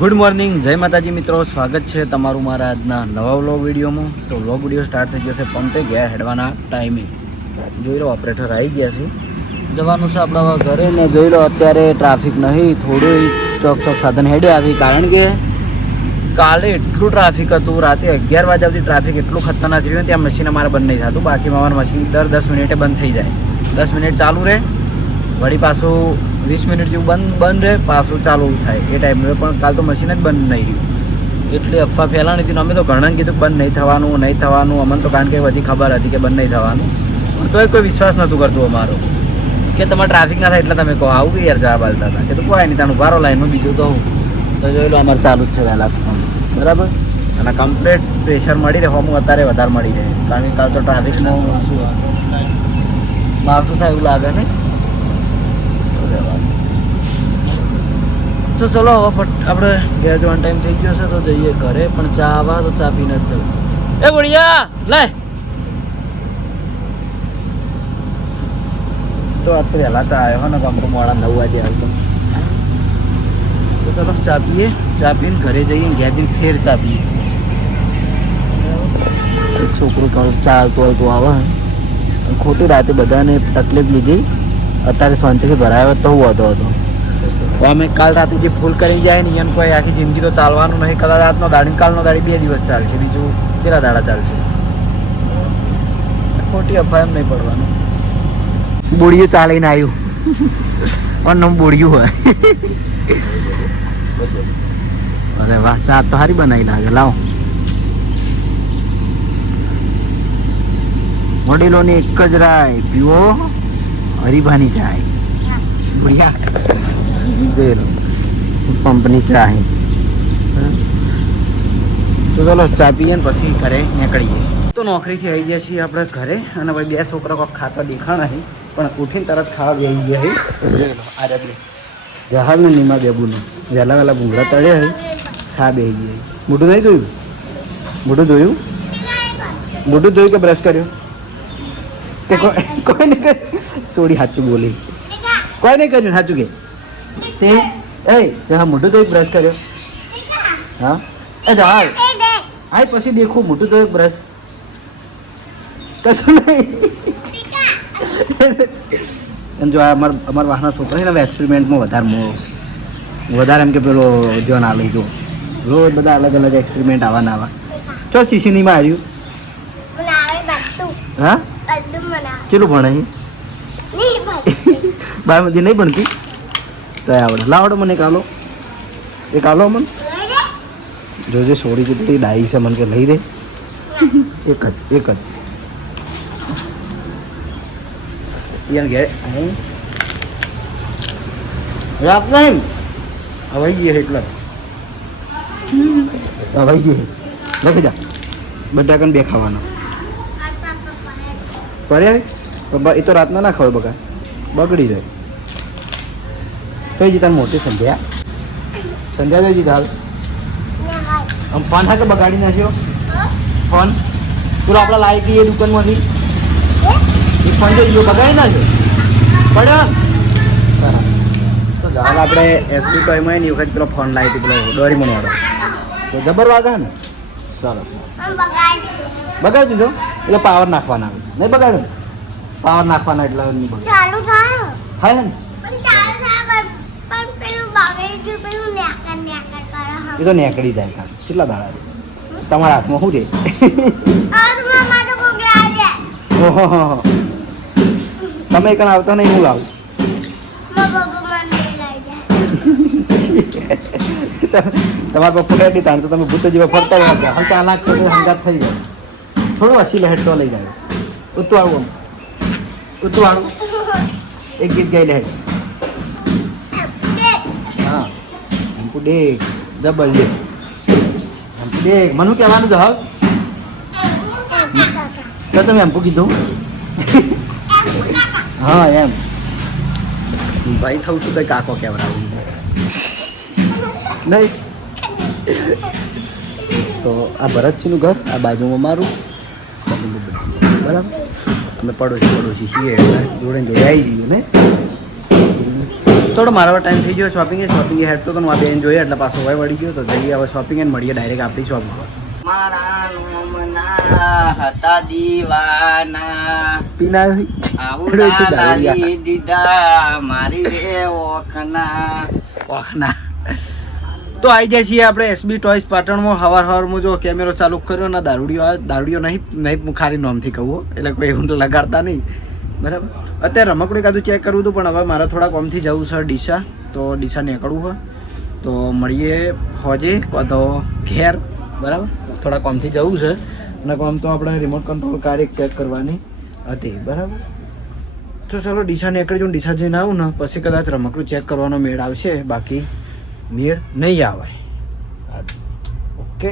Good morning, જય માતાજી મિત્રો. સ્વાગત છે તમારું મારા આજના નવા વ્લોગ વિડીયોમાં. તો વ્લોગ વિડીયો સ્ટાર્ટ થઈ ગયો છે પંપે ગયા હેડવાના ટાઈમે. જોઈ લો ઓપરેટર આવી ગયા છે, જવાનું છે આપણા ઘરે. ને જોઈ લો અત્યારે ટ્રાફિક નહીં, થોડું ચોક સાધન હેડે આવી, કારણ કે કાલે એટલું ટ્રાફિક હતું. રાતે 11 વાગ્યા સુધી ટ્રાફિક એટલું ખતરનાક રહ્યું. ત્યાં મશીન અમારે બંધ નહીં થતું. બાકી અમારું મશીન દર 10 મિનિટે બંધ થઈ જાય. 10 મિનિટ ચાલુ રહે, વળી પાછું 20 મિનિટ જેવું બંધ રહે, પાછું ચાલુ થાય એ ટાઈમ. પણ કાલ તો મશીન જ બંધ નહીં રહ્યું. એટલી અફવા ફેલાણી હતી ને અમે તો ઘણાને કીધું બંધ નહીં થવાનું. અમને તો કારણ કે બધી ખબર હતી કે બંધ નહીં થવાનું, પણ તોય કોઈ વિશ્વાસ નહોતું કરતું અમારો કે તમારે ટ્રાફિક ના થાય એટલે તમે કહો. આવું કે યાર જવાબ આલતા હતા કે તો કોઈ નહીં, તાનું ઉભારો લાઈનમાં. બીજું તો તો જોઈ લો અમારે ચાલુ જ છે વહેલા બરાબર. અને કમ્પ્લીટ પ્રેશર મળી રહે, હું અત્યારે વધારે મળી રહે, કારણ કે કાલ તો ટ્રાફિકમાં શું મારતું થાય એવું લાગે ને. તો ચલો હવે આપણે ઘેર જવાનો ટાઈમ થઈ ગયો છે, તો જઈએ ઘરે. પણ ચા આવા તો ચા પીને જ જવું. એ બુઢિયા લે તો આજ તો વહેલા ચા આવ્યો ને, કામ તો મોડા 9 વાગે આવ્યો. તો ચલો ચા પીએ, ચા પીને ઘરે જઈએ, ઘેર જઈને ફેર ચા પીએ. છોકરું થોડું ચાલતું હોય તો આવે. ખોટી રાતે બધાને તકલીફ લીધી, અત્યારે શાંતિથી ભરાયો તો હું વધો હતો. તો અમે કાલ રાતે જે ફૂલ કરી જાય ને એને કોઈ આખી જિંદગી તો ચાલવાનું નહીં. કદાચ રાતનો દાડી કાલનો દાડી 2 દિવસ ચાલશે, બીજું કેટલા દાડા ચાલશે. ખોટી અફવા એમ નહીં પડવાનું. બોડિયું ચાલીને આવ્યું અને બોડિયું હોય. અરે વાહ, ચા તો સારી બનાવી લાગે. લાવો, વડીલોની એક જ રાય, પીવો હરીભાની ચાય. પંપની ચા. તો ચલો ચા પીએ ને પછી ઘરે નીકળીએ. તો નોકરીથી આવી ગયા છીએ આપણે ઘરે, અને ભાઈ 2 છોકરા કોઈ ખાતા દેખાણા નહીં, પણ ઉઠીને તરત ખાવા બેસી ગયા. જોઈ લો આ 2 જહાલ ને નીમા બેબુનું વહેલા ભૂંગળા તળ્યા ખા બેસી ગયા. મોઢું નહીં ધોયું? મોઢું ધોયું કે બ્રશ કર્યો? કે કોઈ નહીં કર્યું? સોડી સાચું બોલી, કોઈ નહીં કર્યું સાચું કે તે? એ જહા મોઢું ધોઈ બ્રશ કર્યો? હા એ જહાલ આય પછી દેખું મોઢું ધોઈ બ્રશ કશું નહીં. જો અમારા વાહના છોકરા છે ને, એક્સપેરિમેન્ટમાં વધારે એમ કે પેલો જો ના લઈ જો રોજ બધા અલગ એક્સપેરિમેન્ટ આવા. ચો શીશીની માં આવ્યું. હા કેટલું ભણે છે? બારમાંથી નહીં ભણતી તો આવડે. લાવડો મને એક આલો મને. જોજે સોડી કેટલી ડાઈ છે, મને કે લઈ રે. એક જ રાત નહીં હવાઈ ગઈ એટલે હવાઈ ગઈ. લખી જા બટાકાને 2 ખાવાના પડ્યા. એ તો રાતના ના ખાવે, બગડી જાય. જોઈ તાર મોટી સંધ્યા જોઈ હાલ. આમ ફોન હા કે બગાડી નાખ્યો ફોન? તું આપણા લાવી હતી એ દુકાનમાંથી એક ફોન જોઈ ગયો, બગાડી નાખ્યો પડ્યો. સરસ. તો હાલ આપણે એસબી ટોયમાં એની વખત પેલો ફોન લાવી હતી, પેલો ડોરીમોન વાળો. તો જબર વાગે ને. સરસ બગાડી દીધો. એટલે પાવર નાખવાના આવે નહીં બગાડ્યું? પાવર નાખવાના એટલે નહીં બગાડ થાય ને. એ તો નેકડી જાય. તાર કેટલા દાડા તમારા હાથમાં શું છે? ઓહો તમે એક આવતા નહીં, હું લાવું. તમારા પપ્પા કેટલી તાણ તો તમે ભૂત જેવા ફરતા રહ્યા. હાલ 4 લાખ હંગાત થઈ જાય. થોડું હસી લહેટ તો લઈ જાય. ઉતવાળું એક ગીત ગાઈ લહેટ. હા ડેક ડબલ ડેક મને કહેવાનું છે. હા તો તમે એમ કીધું? હા એમ ભાઈ થવું છું તો કાકો કહેવડાવું નહીં. તો આ ભરતસિંહનું ઘર, આ બાજુમાં મારું, બરાબર. અમે પડોશી છીએ, જોડે આવી જઈએ ને. થોડો મારા ટાઈમ થઈ ગયો શોપિંગ હેડ તો આ બેન જોઈએ એટલે પાછો હોય વળી ગયો તો જઈએ હવે શોપિંગ એને મળીએ ડાયરેક્ટ આપણી શોપિંગ. મારા નોમના હતા દીવાના પીના દીધા મારી રે ઓખના તો આવી જાય છીએ આપણે એસબી ટોયસ પાટણમાં હવારમાં જો કેમેરો ચાલુ કર્યો ને દારૂડિયો નહીં ખાલી નોમથી કહું એટલે કોઈ એવું લગાડતા નહીં બરાબર. અત્યારે રમકડું કાધું ચેક કરવું હતું પણ હવે મારે થોડા કોમથી જવું છે ડીસા તો ડીસા નીકળવું હોય તો મળીએ હોજે તો ઘેર બરાબર. થોડા કોમથી જવું છે અને કોમ તો આપણે રિમોટ કંટ્રોલ કાર એક ચેક કરવાની હતી બરાબર. તો ચાલો ડીસા નીકળી જાઉં ડીસા જઈને આવું ને પછી કદાચ રમકડું ચેક કરવાનો મેળ આવશે બાકી મેળ નહીં આવે. ઓકે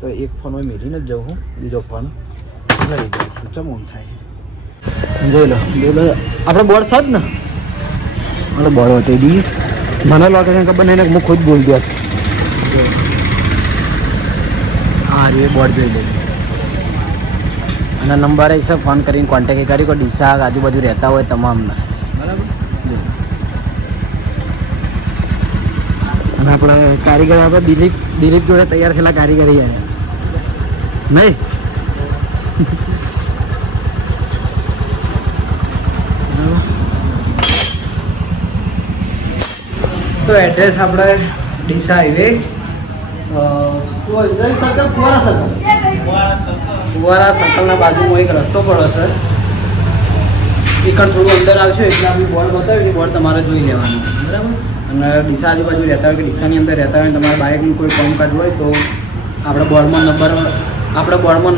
તો એક ફોન હોય મેળીને જ જવું બીજો ફોન લઈ જાઉં છું ચમ ઓન થાય જોઈ લો આપણે બોર્ડ છે જ ને આપણે બોર્ડ હોતી દઈએ મને લોકેશન ખબર નહીં ને હું ખુદ બોલ દે હા રે બોર્ડ જોઈ લઈએ અને નંબર એ છે ફોન કરીને કોન્ટેક્ટ કરી કોઈ ડીસા આજુબાજુ રહેતા હોય તમામના બરાબર. અને આપણે કારીગર આપણે દિલીપ જોડે તૈયાર થયેલા કારીગર નહીં તો એડ્રેસ આપણે ડીસા હાઈવે ફુવારા સર્કલના બાજુમાં એક રસ્તો પડ્યો છે એકણ થોડું અંદર આવશે એટલે આપણે બોર્ડ બતાવ્યું બોર્ડ તમારે જોઈ લેવાનું બરાબર. અને ડીસા આજુબાજુ રહેતા હોય કે ડીસાની અંદર રહેતા હોય તમારા બાઇકનું કોઈ કામકાજ હોય તો આપણે બોર્ડમાં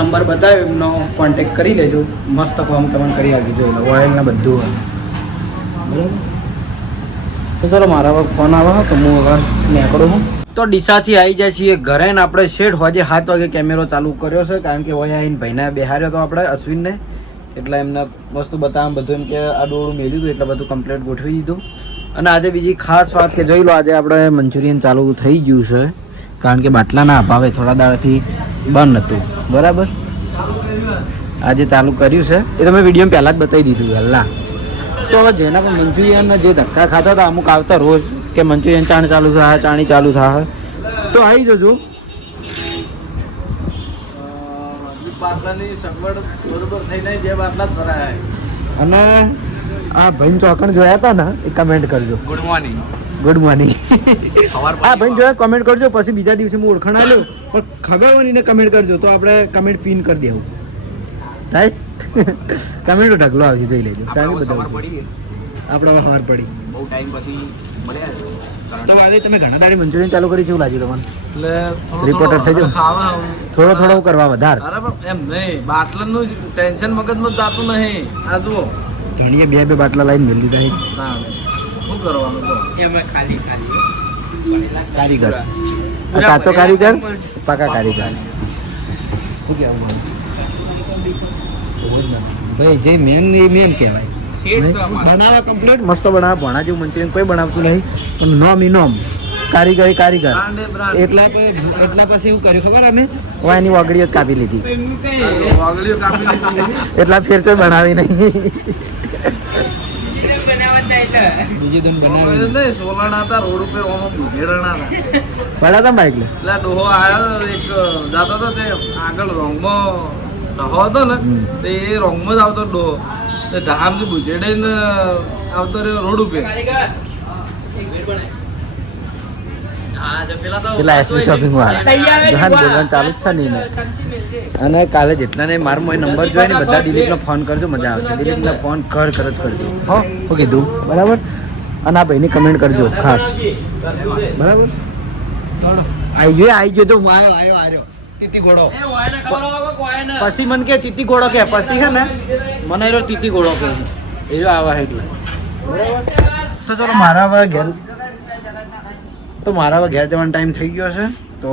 નંબર બતાવ્યો એમનો કોન્ટેક કરી લેજો મસ્ત કામ તમને કરી આપી જોઈ લો ઓઇલને બધું હોય બરાબર. તો ચાલો મારા ફોન આવે તો હું હવે નીકળું છું. તો ડીસાથી આવી જાય છીએ ઘરે ને આપણે શેઠ હોજે 7 વાગે કેમેરો ચાલુ કર્યો છે કારણ કે હોય આવીને ભાઈને બેહાર્યો તો આપણે અશ્વિનને એટલે એમને વસ્તુ બતાવવા બધું એમ કે આ ડોળું મેલ્યું હતું એટલે બધું કમ્પ્લીટ ગોઠવી દીધું. અને આજે બીજી ખાસ વાત કે જોઈ લો આજે આપણે મંચુરિયન ચાલુ થઈ ગયું છે કારણ કે બાટલાના અભાવે થોડા દાડાથી બંધ હતું બરાબર. આજે ચાલુ કર્યું છે એ તમે વિડીયો પહેલાં જ બતાવી દીધું પહેલાં. તો હવે જેના પણ મંચુરિયન જે ધક્કા ખાતા હતા અમુક આવતા રોજ કે મંચુરિયન ચાણી ચાલુ થાય તો આવી જજો. અને આ ભાઈ ચોકણ જોયા હતા ને એ કમેન્ટ કરજો ગુડ મોર્નિંગ આ ભાઈ જોયા કમેન્ટ કરજો પછી બીજા દિવસે હું ઓળખાણ આવ્યો પણ ખબર હોય ને કમેન્ટ કરજો તો આપણે કમેન્ટ પિન કરી દેવું થાય કમેન્ટો ઢગલો આવશે જોઈ લેજો આપણે ખબર પડી બહુ ટાઈમ પછી તો આજે તમે ઘણા દાડી મંચુરિયન ચાલુ કરી કેવું લાગ્યું તમને એટલે રિપોર્ટર થઈ જાવ થોડો કરવા વધારે એમ નહીં બાટલાનું ટેન્શન મગજમાં જાતું નહીં આ જુઓ ધણીએ બે બાટલા લાઈન મેલી દીધા શું કરવાનું તો એમાં ખાલી કારીગર કાચો કારીગર પાકા કારીગર શું કહેવું ભાઈ જે મેન એ મેન કહેવાય બનાવવા કમ્પ્લીટ મસ્ત બનાવવા ભણા જેવું મંચુરિયન કોઈ બનાવતું નહીં પણ નોમ કારીગર એટલા પછી એવું કર્યું ખબર અમે એની વગડીઓ જ કાપી લીધી એટલા ફેર તો બનાવી નહીં બીજી ધૂન બનાવી સોલાણા હતા રોડ ઉપર પડ્યા હતા બાઈક એટલે ડોહો આવ્યો એક જાતો હતો તે આગળ રોંગમાં ડોહો હતો ને તે એ રોંગમાં જ આવતો ડોહો ધામથી બુજેડે ને આવતો રહ્યો રોડ ઉપર પેલા એસબી શોપિંગ વાળા બોલવાનું ચાલુ જ છે નહીં અને કાલે જેટલાને મારો નંબર જોઈ ને બધા દિલીપને ફોન કરજો મજા આવશે દિલીપને ફોન જ કરજો હો હું કીધું બરાબર. અને આ ભાઈની કમેન્ટ કરજો ખાસ બરાબર. આવી ગયો તો હું આવ્યો તીતી ઘોડો પછી મને કે તીતી ઘોડો કે પછી છે ને મને એનો તીતી ઘોડો કે એ આવા એટલે બરાબર. તો ચાલો મારા હવે ઘેર જવાનો ટાઈમ થઈ ગયો છે તો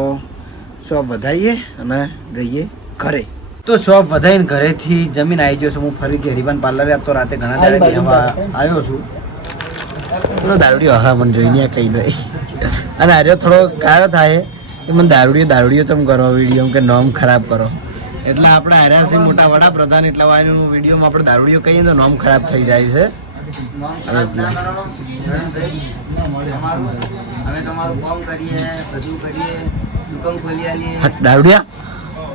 શોપ વધારીએ અને જઈએ ઘરે. તો શોપ વધારીને ઘરેથી જમીન આવી ગયો છું હું ફરી હરિભાન પાર્લરે. તો રાતે ઘણા દાડે આવ્યો છું થોડો દારૂડિયો હા મને જોઈને કહી લો અને આર્યો થોડો કાયો થાય કે મને દારૂડિયો ચમ કરો વિડીયો કે નોમ ખરાબ કરો એટલે આપણે હાર્યા છીએ મોટા વડાપ્રધાન એટલે વિડીયોમાં આપણે દારૂડિયો કહીએ તો નોમ ખરાબ થઈ જાય છે અમે તમારું કામ કરીએ, બધું કરીએ, દુકાન ખોલી આલીએ. દાવડિયા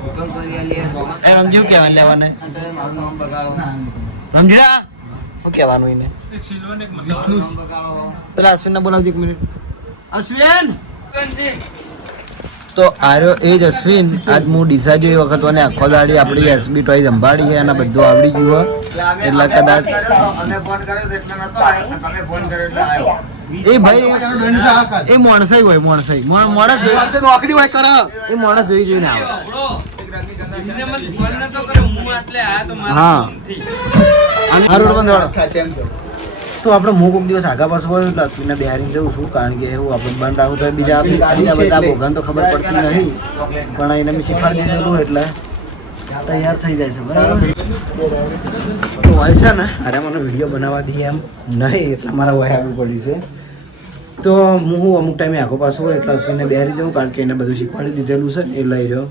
દુકાન ખોલી આલીએ. એ રમજીવ કહેવાય લેવાને. મારું નામ બગાડો. રમજીડા શું કહેવાનું એને? વિષ્ણુ બગાડો. પેલા અશ્વિનને બોલાવજો એક મિનિટ. અશ્વિન તો આર્યો એ જ અશ્વિન. આજ હું ડીસા જો એ વખત મને આખો દાડી આપણી એસબી ટોય સંભાળી છે અને બધું આવડી ગયું એટલે કદાચ અમે ફોન કર્યો એટલે નતો આવ્યો. તમે ફોન કર્યો એટલે આવ્યો. એ ભાઈ એ મોણસાઈ હોય મોણસાઈ મોણસ નોકરી હોય કરે એ મોણસ જોઈ જોઈને આવે. હા આ રોડ બંધ વાળો. તો આપણે હું કોઈક દિવસ આગા પાછું હોય એટલે અશ્વિનને બિહારીને જવું છું કારણ કે એવું આપણે બંધ રાખવું તો બીજા બધા ભોગન તો ખબર પડતી નહીં પણ એને મેં શીખવાડી દીધેલું એટલે તૈયાર થઈ જાય છે બરાબર. તો હોય છે ને અરે મને વિડીયો બનાવવા દઈએ એમ નહીં એટલે મારા વય આવવું પડ્યું છે. તો હું અમુક ટાઈમે આખો પાછો હોય એટલે અશ્વિનને બિહારી જાઉં કારણ કે એને બધું શીખવાડી દીધેલું છે એ લઈ રહ્યો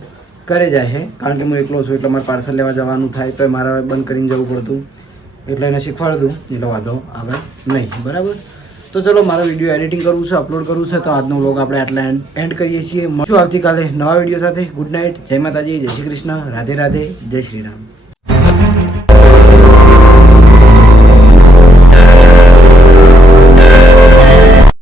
કરે જાય છે કારણ કે હું એકલો છું એટલે મારે પાર્સલ લેવા જવાનું થાય તો મારે બંધ કરીને જવું પડતું એટલે એને શીખવાડી દઉં એટલે વાંધો આવે નહીં બરાબર. તો ચલો મારો વિડીયો એડિટિંગ કરવું છે અપલોડ કરવું છે તો આજનો વ્લોગ આપણે આટલા એન્ડ કરીએ છીએ. મળશું આવતીકાલે નવા વિડીયો સાથે. ગુડ નાઇટ, જય માતાજી, જય શ્રી કૃષ્ણ, રાધે રાધે, જય શ્રી રામ.